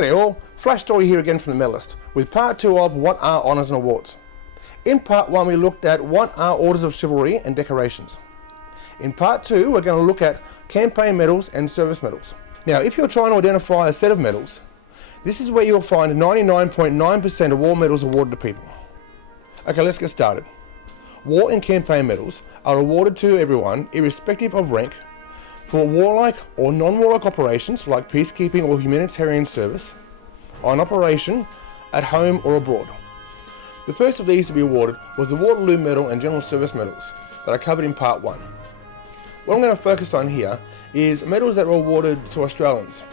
G'day all, Flash Story here again from the medalist, with part 2 of What Are Honours and Awards. In part 1 we looked at what are Orders of Chivalry and decorations. In part 2 we're going to look at campaign medals and service medals. Now if you're trying to identify a set of medals, this is where you'll find 99.9% of war medals awarded to people. Okay, let's get started. War and campaign medals are awarded to everyone, irrespective of rank, for warlike or non-warlike operations like peacekeeping or humanitarian service, on operation, at home or abroad. The first of these to be awarded was the Waterloo Medal and General Service Medals that I covered in part 1. What I'm going to focus on here is medals that were awarded to Australians.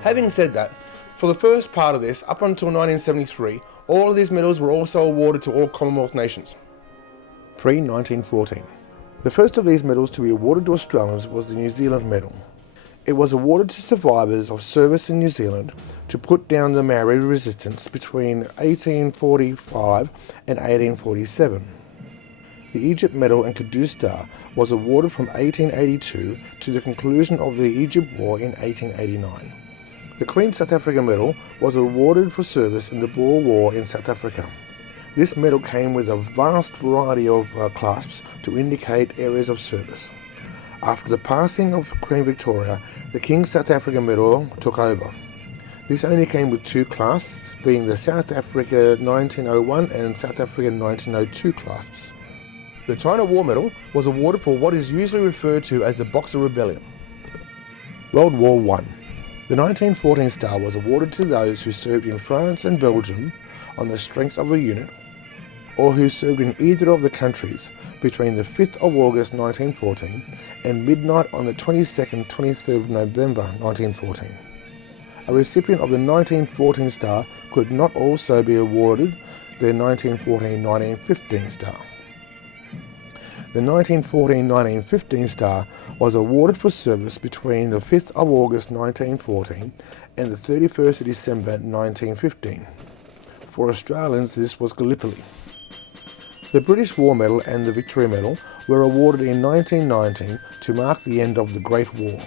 Having said that, for the first part of this, up until 1973, all of these medals were also awarded to all Commonwealth nations. Pre-1914. The first of these medals to be awarded to Australians was the New Zealand Medal. It was awarded to survivors of service in New Zealand to put down the Maori resistance between 1845 and 1847. The Egypt Medal and Cadet Star was awarded from 1882 to the conclusion of the Egypt War in 1889. The Queen's South Africa Medal was awarded for service in the Boer War in South Africa. This medal came with a vast variety of clasps to indicate areas of service. After the passing of Queen Victoria, the King's South Africa Medal took over. This only came with 2 clasps, being the South Africa 1901 and South Africa 1902 clasps. The China War Medal was awarded for what is usually referred to as the Boxer Rebellion. World War I. The 1914 Star was awarded to those who served in France and Belgium on the strength of a unit, or who served in either of the countries between the 5th of August 1914 and midnight on the 22nd, 23rd of November 1914. A recipient of the 1914 Star could not also be awarded the 1914-1915 Star. The 1914-1915 Star was awarded for service between the 5th of August 1914 and the 31st of December 1915. For Australians, this was Gallipoli. The British War Medal and the Victory Medal were awarded in 1919 to mark the end of the Great War,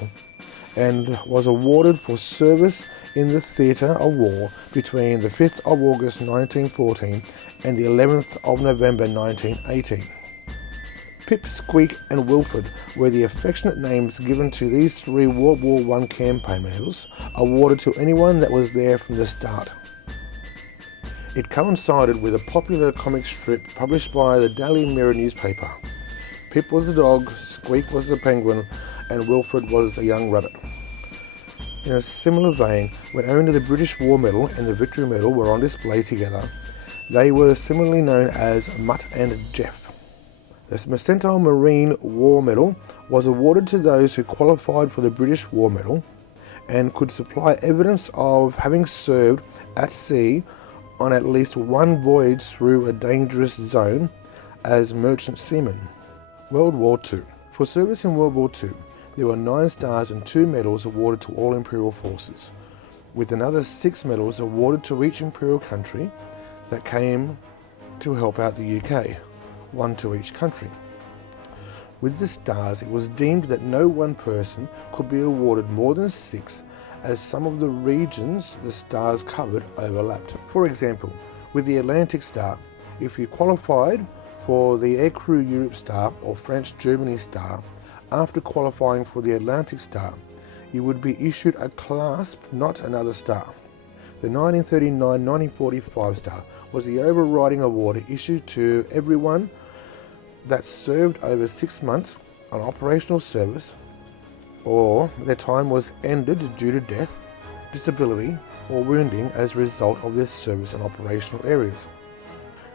and was awarded for service in the theatre of war between the 5th of August 1914 and the 11th of November 1918. Pip, Squeak and Wilfred were the affectionate names given to these 3 World War I campaign medals, awarded to anyone that was there from the start. It coincided with a popular comic strip published by the Daily Mirror newspaper. Pip was the dog, Squeak was the penguin, and Wilfred was a young rabbit. In a similar vein, when only the British War Medal and the Victory Medal were on display together, they were similarly known as Mutt and Jeff. The Mercantile Marine War Medal was awarded to those who qualified for the British War Medal and could supply evidence of having served at sea on at least one voyage through a dangerous zone as merchant seamen. World War II. For service in World War II, there were 9 stars and 2 medals awarded to all Imperial forces, with another 6 medals awarded to each Imperial country that came to help out the UK, 1 to each country. With the stars, it was deemed that no one person could be awarded more than 6, as some of the regions the stars covered overlapped. For example, with the Atlantic Star, if you qualified for the Aircrew Europe Star or French Germany Star, after qualifying for the Atlantic Star, you would be issued a clasp, not another star. The 1939-1945 Star was the overriding award issued to everyone that served over 6 months on operational service, or their time was ended due to death, disability, or wounding as a result of their service in operational areas.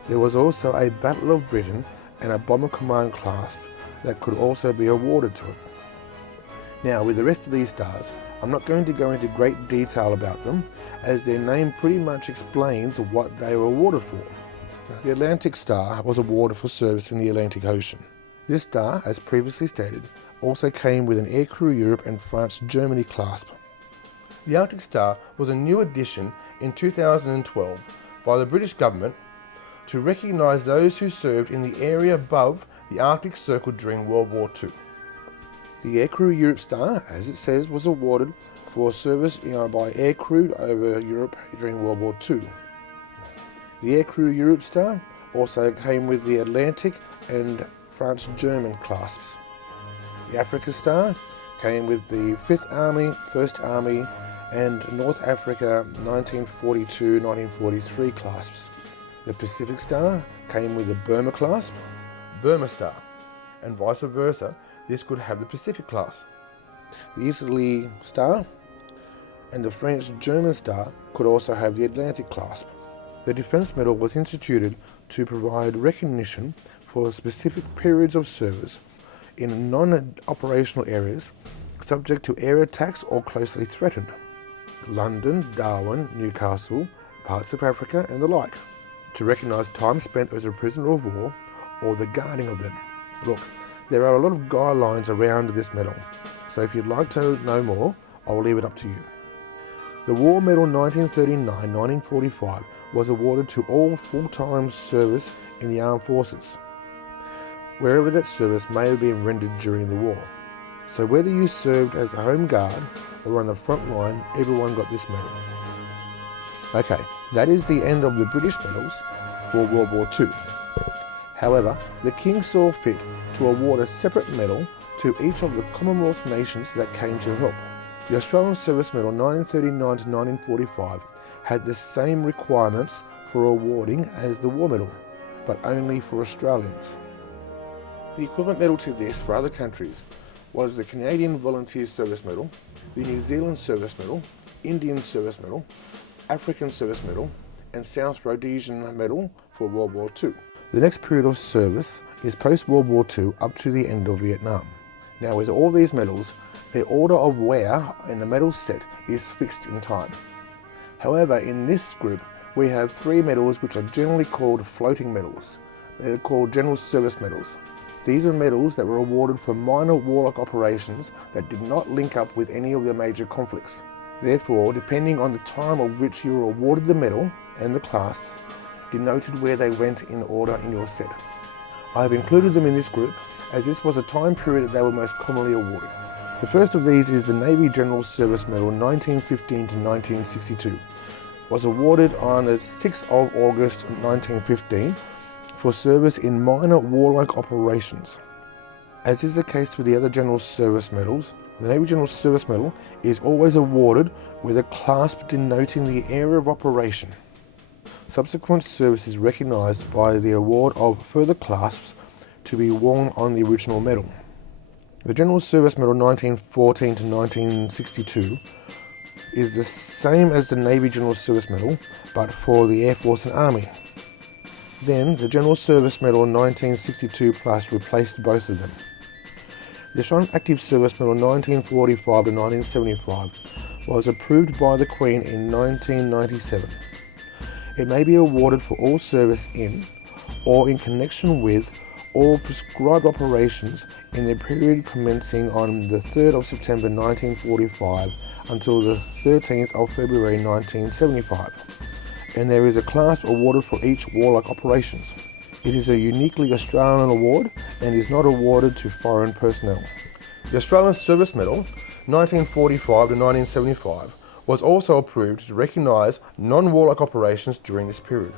There was also a Battle of Britain and a Bomber Command clasp that could also be awarded to it. Now, with the rest of these stars, I'm not going to go into great detail about them, as their name pretty much explains what they were awarded for. The Atlantic Star was awarded for service in the Atlantic Ocean. This star, as previously stated, also came with an Aircrew Europe and France Germany clasp. The Arctic Star was a new addition in 2012 by the British government to recognise those who served in the area above the Arctic Circle during World War II. The Aircrew Europe Star, as it says, was awarded for service by aircrew over Europe during World War II. The Aircrew Europe Star also came with the Atlantic and France-German clasps. The Africa Star came with the 5th Army, 1st Army and North Africa 1942-1943 clasps. The Pacific Star came with the Burma clasp, Burma Star, and vice versa, this could have the Pacific class. The Italy Star and the French-German Star could also have the Atlantic clasp. The Defence Medal was instituted to provide recognition for specific periods of service in non-operational areas subject to air attacks or closely threatened. London, Darwin, Newcastle, parts of Africa and the like, to recognise time spent as a prisoner of war or the guarding of them. Look, there are a lot of guidelines around this medal, so if you'd like to know more, I'll leave it up to you. The War Medal 1939-1945 was awarded to all full-time service in the armed forces, wherever that service may have been rendered during the war. So whether you served as a home guard or on the front line, everyone got this medal. Okay, that is the end of the British medals for World War II. However, the King saw fit to award a separate medal to each of the Commonwealth nations that came to help. The Australian Service Medal 1939-1945 had the same requirements for awarding as the War Medal, but only for Australians. The equivalent medal to this for other countries was the Canadian Volunteer Service Medal, the New Zealand Service Medal, Indian Service Medal, African Service Medal, and South Rhodesian Medal for World War II. The next period of service is post-World War II up to the end of Vietnam. Now with all these medals, their order of wear in the medal set is fixed in time. However, in this group, we have 3 medals which are generally called floating medals. They're called General Service Medals. These are medals that were awarded for minor warlike operations that did not link up with any of the major conflicts. Therefore, depending on the time of which you were awarded the medal and the clasps, denoted where they went in order in your set. I have included them in this group as this was a time period that they were most commonly awarded. The first of these is the Navy General Service Medal 1915 to 1962. Was awarded on the 6th of August 1915 for service in minor warlike operations. As is the case with the other General Service Medals, the Navy General Service Medal is always awarded with a clasp denoting the area of operation. Subsequent service is recognised by the award of further clasps to be worn on the original medal. The General Service Medal 1914 to 1962 is the same as the Navy General Service Medal, but for the Air Force and Army. Then the General Service Medal 1962 plus replaced both of them. The Australian Active Service Medal 1945 to 1975 was approved by the Queen in 1997. It may be awarded for all service in or in connection with all prescribed operations in the period commencing on the 3rd of September 1945 until the 13th of February 1975. And there is a clasp awarded for each warlike operations. It is a uniquely Australian award and is not awarded to foreign personnel. The Australian Service Medal 1945 to 1975 was also approved to recognise non-warlike operations during this period.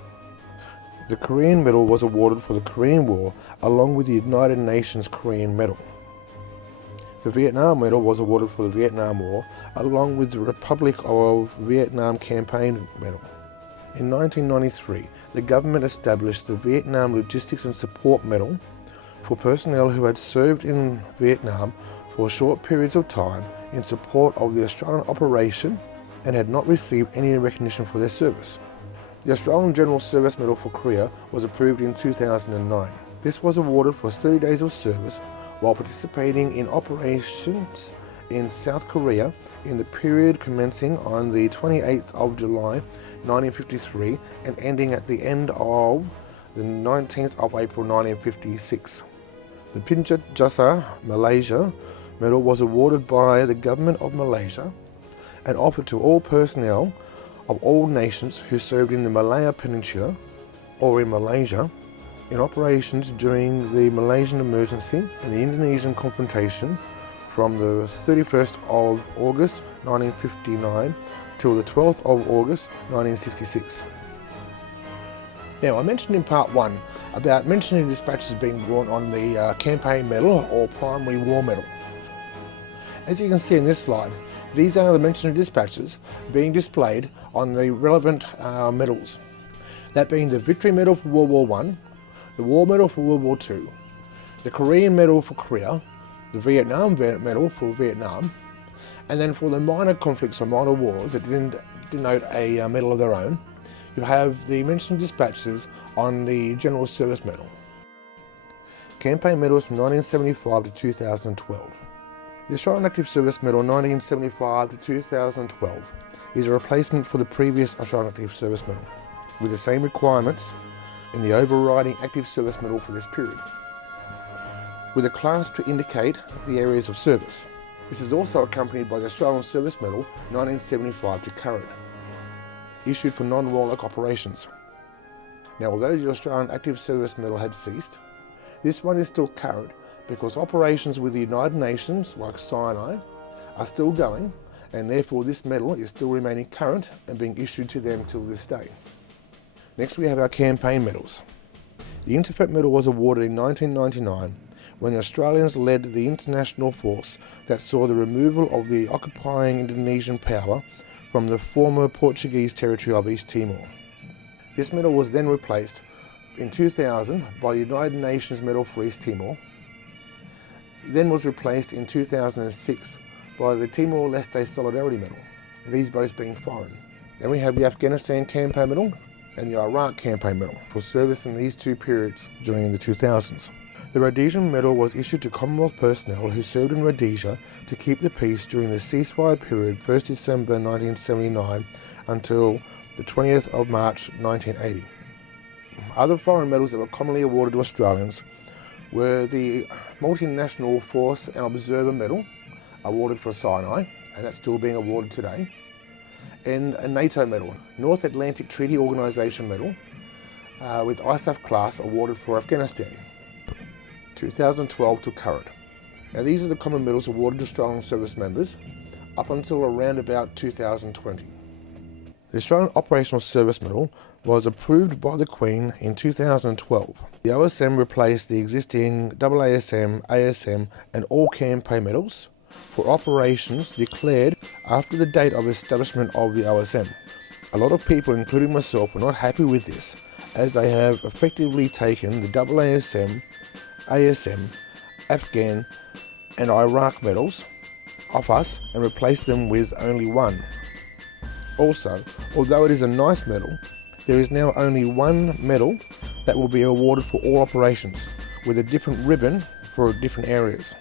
The Korean Medal was awarded for the Korean War along with the United Nations Korean Medal. The Vietnam Medal was awarded for the Vietnam War along with the Republic of Vietnam Campaign Medal. In 1993, the government established the Vietnam Logistics and Support Medal for personnel who had served in Vietnam for short periods of time in support of the Australian operation and had not received any recognition for their service. The Australian General Service Medal for Korea was approved in 2009. This was awarded for 30 days of service while participating in operations in South Korea in the period commencing on the 28th of July 1953 and ending at the end of the 19th of April 1956. The Pinjat Jasa Malaysia Medal was awarded by the Government of Malaysia and offered to all personnel of all nations who served in the Malaya Peninsula or in Malaysia in operations during the Malaysian emergency and the Indonesian confrontation from the 31st of August 1959 till the 12th of August 1966. Now, I mentioned in part 1 about mentioning dispatches being worn on the campaign medal or primary war medal. As you can see in this slide, these are the mentioned dispatches being displayed on the relevant medals. That being the Victory Medal for World War I, the War Medal for World War II, the Korean Medal for Korea, the Vietnam Medal for Vietnam, and then for the minor conflicts or minor wars that didn't denote a medal of their own, you have the mentioned dispatches on the General Service Medal. Campaign medals from 1975 to 2012. The Australian Active Service Medal 1975 to 2012 is a replacement for the previous Australian Active Service Medal, with the same requirements in the overriding Active Service Medal for this period, with a clasp to indicate the areas of service. This is also accompanied by the Australian Service Medal 1975 to current, issued for non-warlike operations. Now, although the Australian Active Service Medal had ceased, this one is still current because operations with the United Nations, like Sinai, are still going, and therefore this medal is still remaining current and being issued to them till this day. Next, we have our campaign medals. The Interfet Medal was awarded in 1999 when the Australians led the international force that saw the removal of the occupying Indonesian power from the former Portuguese territory of East Timor. This medal was then replaced in 2000 by the United Nations Medal for East Timor, then was replaced in 2006 by the Timor-Leste Solidarity Medal, these both being foreign. Then we have the Afghanistan Campaign Medal and the Iraq Campaign Medal for service in these two periods during the 2000s. The Rhodesian Medal was issued to Commonwealth personnel who served in Rhodesia to keep the peace during the ceasefire period 1st December 1979 until the 20th of March 1980. Other foreign medals that were commonly awarded to Australians were the Multinational Force and Observer Medal, awarded for Sinai, and that's still being awarded today, and a NATO Medal, North Atlantic Treaty Organisation Medal, with ISAF class awarded for Afghanistan, 2012 to current. Now, these are the common medals awarded to Australian service members up until around about 2020. The Australian Operational Service Medal was approved by the Queen in 2012. The OSM replaced the existing AASM, ASM and all campaign medals for operations declared after the date of establishment of the OSM. A lot of people, including myself, were not happy with this, as they have effectively taken the AASM, ASM, Afghan and Iraq medals off us and replaced them with only one. Also, although it is a nice medal, there is now only one medal that will be awarded for all operations, with a different ribbon for different areas.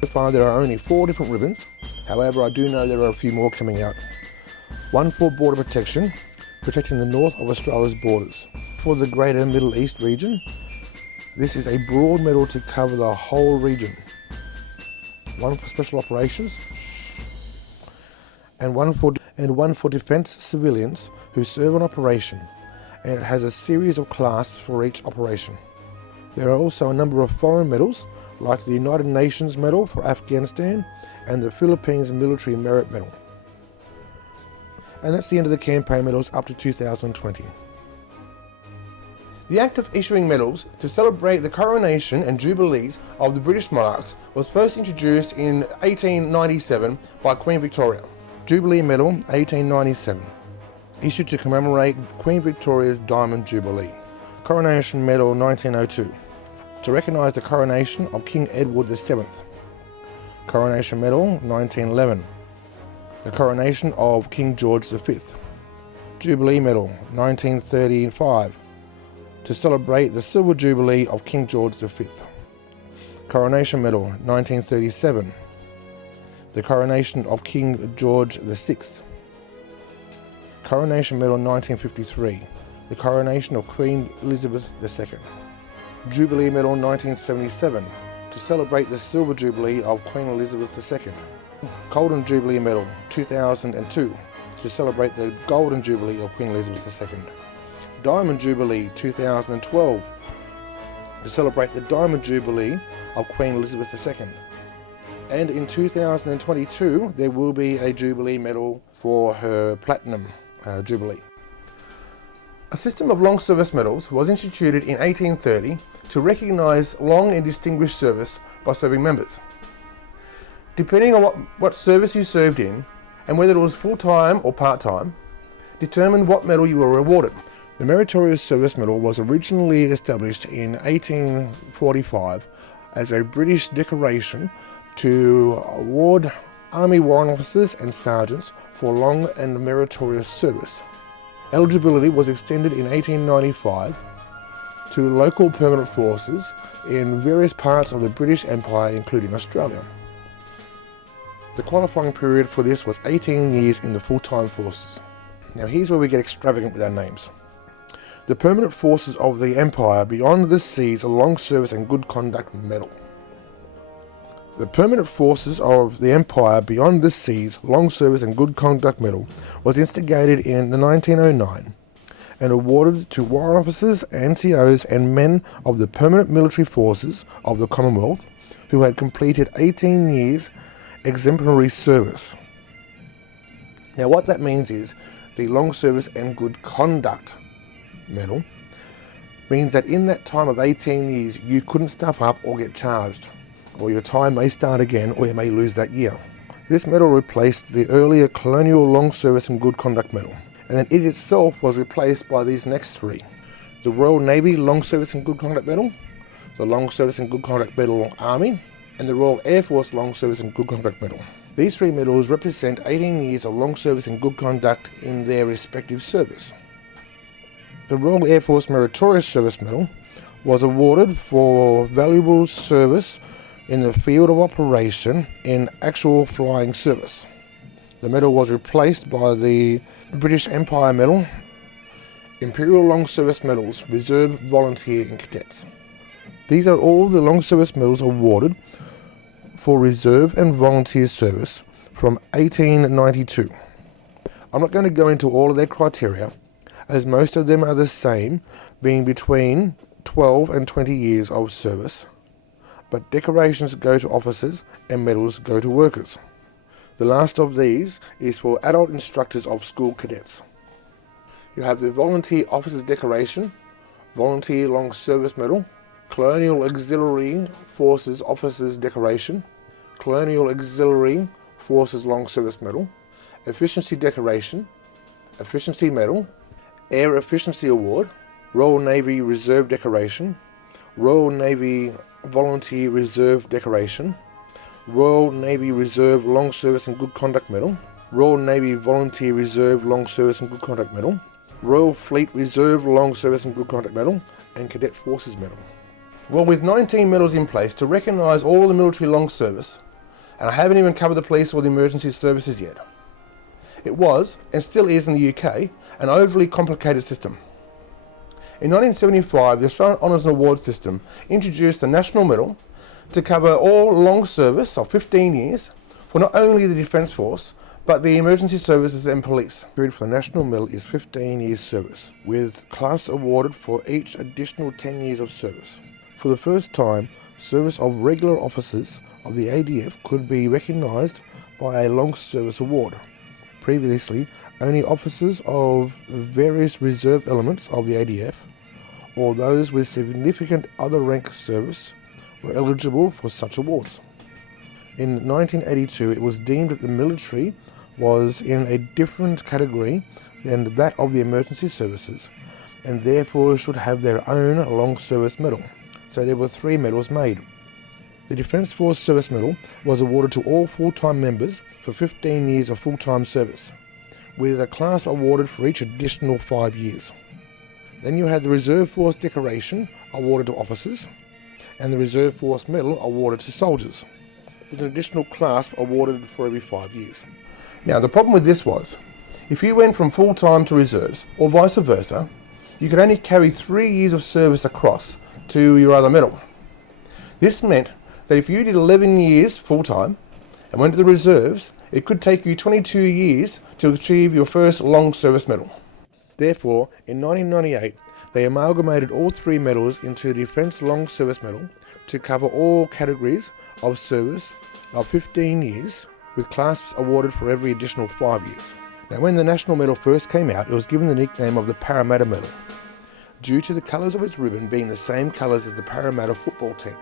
So far there are only 4 different ribbons, however I do know there are a few more coming out. One for border protection, protecting the north of Australia's borders. For the Greater Middle East region, this is a broad medal to cover the whole region. One for special operations, and one for defence civilians who serve on operation, and it has a series of clasps for each operation. There are also a number of foreign medals, like the United Nations Medal for Afghanistan and the Philippines Military Merit Medal. And that's the end of the campaign medals up to 2020. The act of issuing medals to celebrate the coronation and jubilees of the British monarchs was first introduced in 1897 by Queen Victoria. Jubilee Medal 1897, issued to commemorate Queen Victoria's Diamond Jubilee. Coronation Medal 1902, to recognise the coronation of King Edward VII. Coronation Medal 1911, the coronation of King George V. Jubilee Medal 1935, to celebrate the Silver Jubilee of King George V. Coronation Medal 1937, the coronation of King George VI. Coronation Medal 1953, the coronation of Queen Elizabeth II. Jubilee Medal 1977, to celebrate the Silver Jubilee of Queen Elizabeth II. Golden Jubilee Medal 2002, to celebrate the Golden Jubilee of Queen Elizabeth II. Diamond Jubilee 2012, to celebrate the Diamond Jubilee of Queen Elizabeth II. And in 2022, there will be a Jubilee medal for her Platinum Jubilee. A system of long service medals was instituted in 1830 to recognise long and distinguished service by serving members. Depending on what service you served in, and whether it was full-time or part-time, determined what medal you were awarded. The Meritorious Service Medal was originally established in 1845 as a British decoration to award Army warrant officers and sergeants for long and meritorious service. Eligibility was extended in 1895 to local permanent forces in various parts of the British Empire, including Australia. The qualifying period for this was 18 years in the full-time forces. Now here's where we get extravagant with our names. The Permanent Forces of the Empire Beyond the Seas, a Long Service and Good Conduct Medal. The Permanent Forces of the Empire Beyond the Seas, Long Service and Good Conduct Medal was instigated in 1909 and awarded to warrant officers, NCOs and men of the Permanent Military Forces of the Commonwealth who had completed 18 years exemplary service. Now what that means is the Long Service and Good Conduct Medal means that in that time of 18 years you couldn't stuff up or get charged, or your time may start again, or you may lose that year. This medal replaced the earlier Colonial Long Service and Good Conduct Medal, and then it itself was replaced by these next three: the Royal Navy Long Service and Good Conduct Medal, the Long Service and Good Conduct Medal Army, and the Royal Air Force Long Service and Good Conduct Medal. These three medals represent 18 years of long service and good conduct in their respective service. The Royal Air Force Meritorious Service Medal was awarded for valuable service in the field of operation in actual flying service. The medal was replaced by the British Empire Medal, Imperial Long Service Medals, Reserve, Volunteer and Cadets. These are all the long service medals awarded for reserve and volunteer service from 1892. I'm not going to go into all of their criteria, as most of them are the same, being between 12 and 20 years of service, but decorations go to officers and medals go to workers. The last of these is for adult instructors of school cadets. You have the Volunteer Officers Decoration, Volunteer Long Service Medal, Colonial Auxiliary Forces Officers Decoration, Colonial Auxiliary Forces Long Service Medal, Efficiency Decoration, Efficiency Medal, Air Efficiency Award, Royal Navy Reserve Decoration, Royal Navy Volunteer Reserve Decoration, Royal Navy Reserve Long Service and Good Conduct Medal, Royal Navy Volunteer Reserve Long Service and Good Conduct Medal, Royal Fleet Reserve Long Service and Good Conduct Medal, and Cadet Forces Medal. Well, with 19 medals in place to recognise all the military long service, and I haven't even covered the police or the emergency services yet. It was, and still is in the UK, an overly complicated system. In 1975, the Australian Honours and Awards System introduced the National Medal to cover all long service of 15 years for not only the Defence Force, but the emergency services and police. The period for the National Medal is 15 years service, with class awarded for each additional 10 years of service. For the first time, service of regular officers of the ADF could be recognised by a long service award. Previously, only officers of various reserve elements of the ADF, or those with significant other rank of service, were eligible for such awards. In 1982, it was deemed that the military was in a different category than that of the emergency services, and therefore should have their own long service medal. So there were 3 medals made. The Defence Force Service Medal was awarded to all full-time members for 15 years of full-time service, with a class awarded for each additional 5 years. Then you had the Reserve Force Decoration awarded to officers, and the Reserve Force Medal awarded to soldiers, with an additional clasp awarded for every 5 years. Now the problem with this was, if you went from full-time to reserves, or vice versa, you could only carry 3 years of service across to your other medal. This meant that if you did 11 years full-time and went to the reserves, it could take you 22 years to achieve your first long service medal. Therefore, in 1998, they amalgamated all 3 medals into the Defence Long Service Medal to cover all categories of service of 15 years, with clasps awarded for every additional 5 years. Now, when the National Medal first came out, it was given the nickname of the Parramatta Medal, due to the colours of its ribbon being the same colours as the Parramatta football team.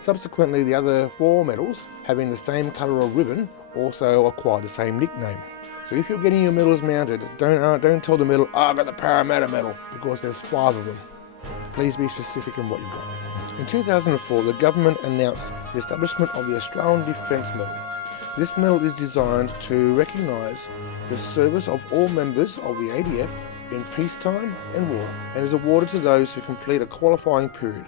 Subsequently, the other 4 medals, having the same colour of ribbon, also acquired the same nickname. So if you're getting your medals mounted, don't tell the medal, I got the Parramatta Medal, because there's 5 of them. Please be specific in what you've got. In 2004, the government announced the establishment of the Australian Defence Medal. This medal is designed to recognise the service of all members of the ADF in peacetime and war, and is awarded to those who complete a qualifying period,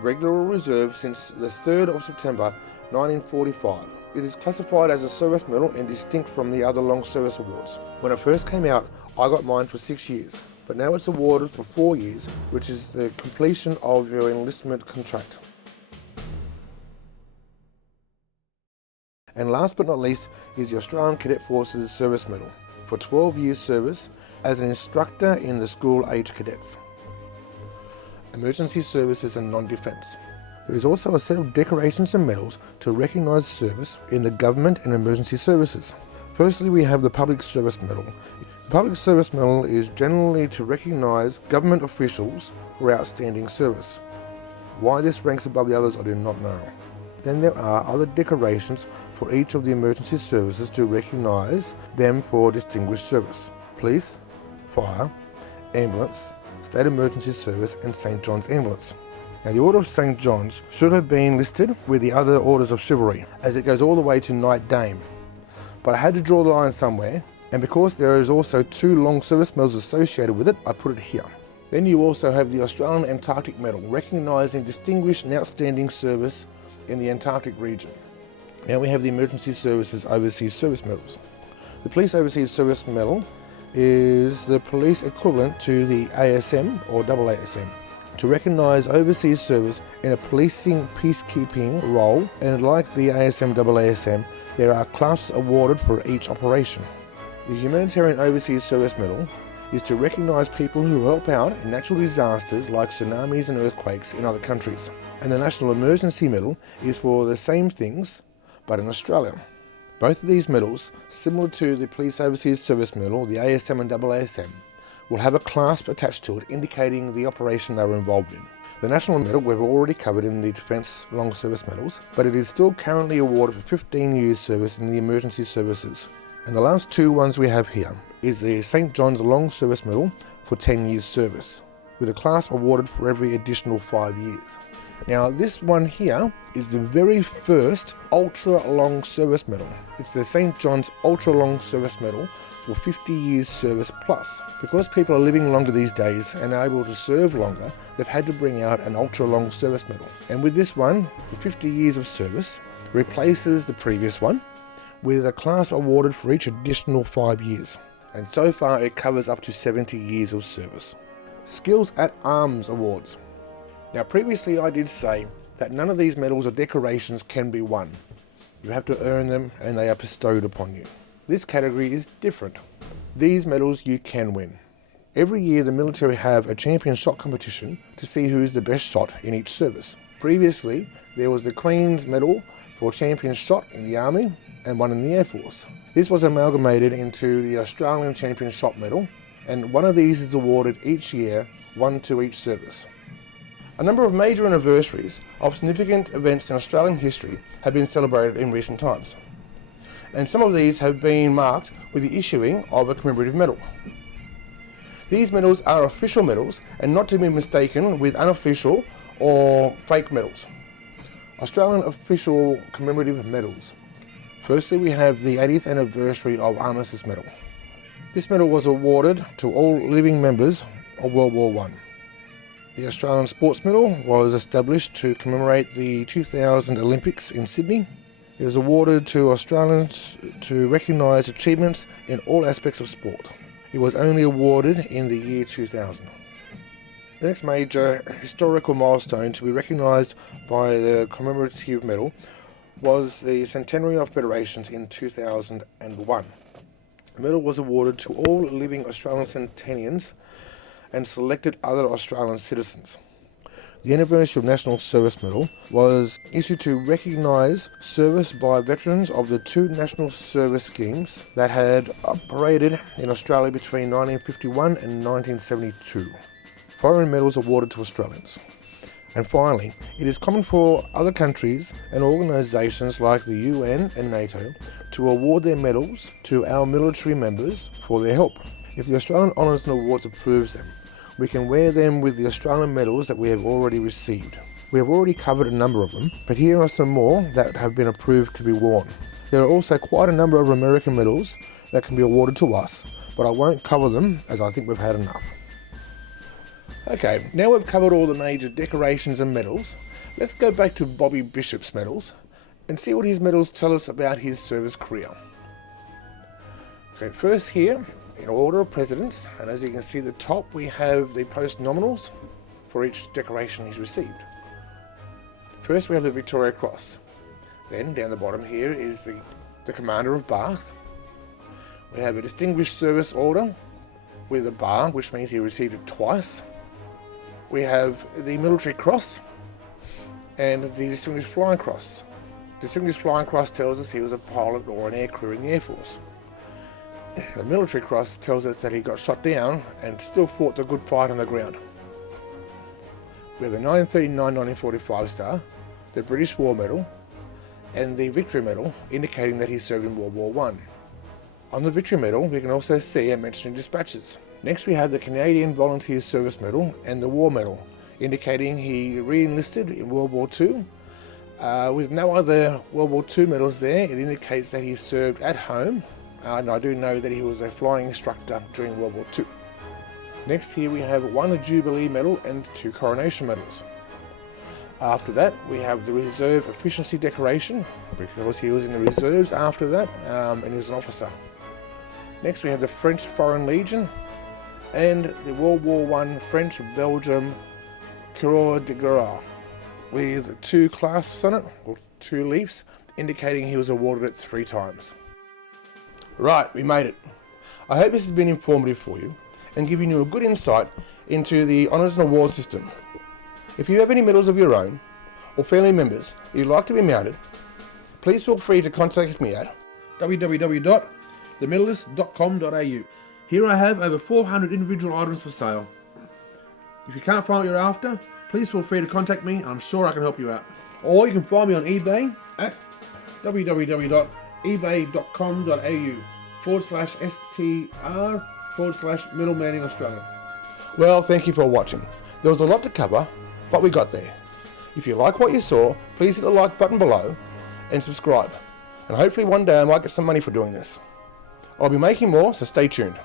regular or reserve, since the 3rd of September 1945. It is classified as a service medal and distinct from the other long service awards. When it first came out, I got mine for 6 years, but now it's awarded for 4 years, which is the completion of your enlistment contract. And last but not least is the Australian Cadet Forces Service Medal for 12 years service as an instructor in the school-age cadets. Emergency services and non-defence. There is also a set of decorations and medals to recognise service in the government and emergency services. Firstly, we have the Public Service Medal. The Public Service Medal is generally to recognise government officials for outstanding service. Why this ranks above the others, I do not know. Then there are other decorations for each of the emergency services to recognise them for distinguished service. Police, fire, ambulance, State Emergency Service and St John's Ambulance. Now, the Order of St John's should have been listed with the other orders of chivalry, as it goes all the way to Knight Dame. But I had to draw the line somewhere, and because there is also 2 long service medals associated with it, I put it here. Then you also have the Australian Antarctic Medal, recognising distinguished and outstanding service in the Antarctic region. Now we have the Emergency Services Overseas Service Medals. The Police Overseas Service Medal is the police equivalent to the ASM or AASM, to recognise overseas service in a policing peacekeeping role, and like the ASM AASM, there are clasps awarded for each operation. The Humanitarian Overseas Service Medal is to recognise people who help out in natural disasters like tsunamis and earthquakes in other countries. And the National Emergency Medal is for the same things, but in Australia. Both of these medals, similar to the Police Overseas Service Medal, the ASM and AASM, will have a clasp attached to it indicating the operation they were involved in. The National Medal we've already covered in the Defence Long Service Medals, but it is still currently awarded for 15 years service in the emergency services. And the last 2 ones we have here is the St John's Long Service Medal for 10 years service, with a clasp awarded for every additional 5 years. Now, this one here is the very first Ultra Long Service Medal. It's the St John's Ultra Long Service Medal for 50 years service plus. Because people are living longer these days and are able to serve longer, they've had to bring out an Ultra Long Service Medal. And with this one, for 50 years of service, replaces the previous one with a clasp awarded for each additional 5 years. And so far it covers up to 70 years of service. Skills at Arms Awards. Now, previously I did say that none of these medals or decorations can be won. You have to earn them and they are bestowed upon you. This category is different. These medals you can win. Every year the military have a champion shot competition to see who is the best shot in each service. Previously there was the Queen's Medal for champion shot in the Army and one in the Air Force. This was amalgamated into the Australian Champion Shot Medal, and one of these is awarded each year, one to each service. A number of major anniversaries of significant events in Australian history have been celebrated in recent times, and some of these have been marked with the issuing of a commemorative medal. These medals are official medals and not to be mistaken with unofficial or fake medals. Australian official commemorative medals. Firstly, we have the 80th anniversary of Armistice Medal. This medal was awarded to all living members of World War I. The Australian Sports Medal was established to commemorate the 2000 Olympics in Sydney. It was awarded to Australians to recognise achievements in all aspects of sport. It was only awarded in the year 2000. The next major historical milestone to be recognised by the Commemorative Medal was the Centenary of Federations in 2001. The medal was awarded to all living Australian centenarians and selected other Australian citizens. The Universal National Service Medal was issued to recognise service by veterans of the two national service schemes that had operated in Australia between 1951 and 1972. Foreign medals awarded to Australians. And finally, it is common for other countries and organisations like the UN and NATO to award their medals to our military members for their help. If the Australian Honours and Awards approves them, we can wear them with the Australian medals that we have already received. We have already covered a number of them, but here are some more that have been approved to be worn. There are also quite a number of American medals that can be awarded to us, but I won't cover them as I think we've had enough. Okay, now we've covered all the major decorations and medals, let's go back to Bobby Bishop's medals and see what his medals tell us about his service career. Okay, first here, in order of precedence, and as you can see at the top we have the post nominals for each decoration he's received. First we have the Victoria Cross, then down the bottom here is the Commander of Bath. We have a Distinguished Service Order with a bar, which means he received it twice. We have the Military Cross and the Distinguished Flying Cross. Distinguished Flying Cross tells us he was a pilot or an aircrew in the Air Force. The Military Cross tells us that he got shot down and still fought the good fight on the ground. We have the 1939-1945 star, the British War Medal, and the Victory Medal, indicating that he served in World War I. On the Victory Medal, we can also see a mention in dispatches. Next we have the Canadian Volunteer Service Medal and the War Medal, indicating he re-enlisted in World War II. With no other World War II medals there, it indicates that he served at home. And I do know that he was a flying instructor during World War II. Next here we have one Jubilee medal and two Coronation medals. After that we have the Reserve Efficiency Decoration, because he was in the reserves after that and he was an officer. Next we have the French Foreign Legion and the World War I French-Belgium Croix de Guerre with two clasps on it, or two leaves, indicating he was awarded it 3 times. Right, we made it. I hope this has been informative for you and given you a good insight into the Honours and Awards system. If you have any medals of your own or family members that you'd like to be mounted, please feel free to contact me at www.themedalist.com.au. Here I have over 400 individual items for sale. If you can't find what you're after, please feel free to contact me and I'm sure I can help you out. Or you can find me on eBay at www.ebay.com.au/str/middlemanning Australia. Well, thank you for watching. There was a lot to cover, but we got there. If you like what you saw, please hit the like button below and subscribe. And hopefully one day I might get some money for doing this. I'll be making more, so stay tuned.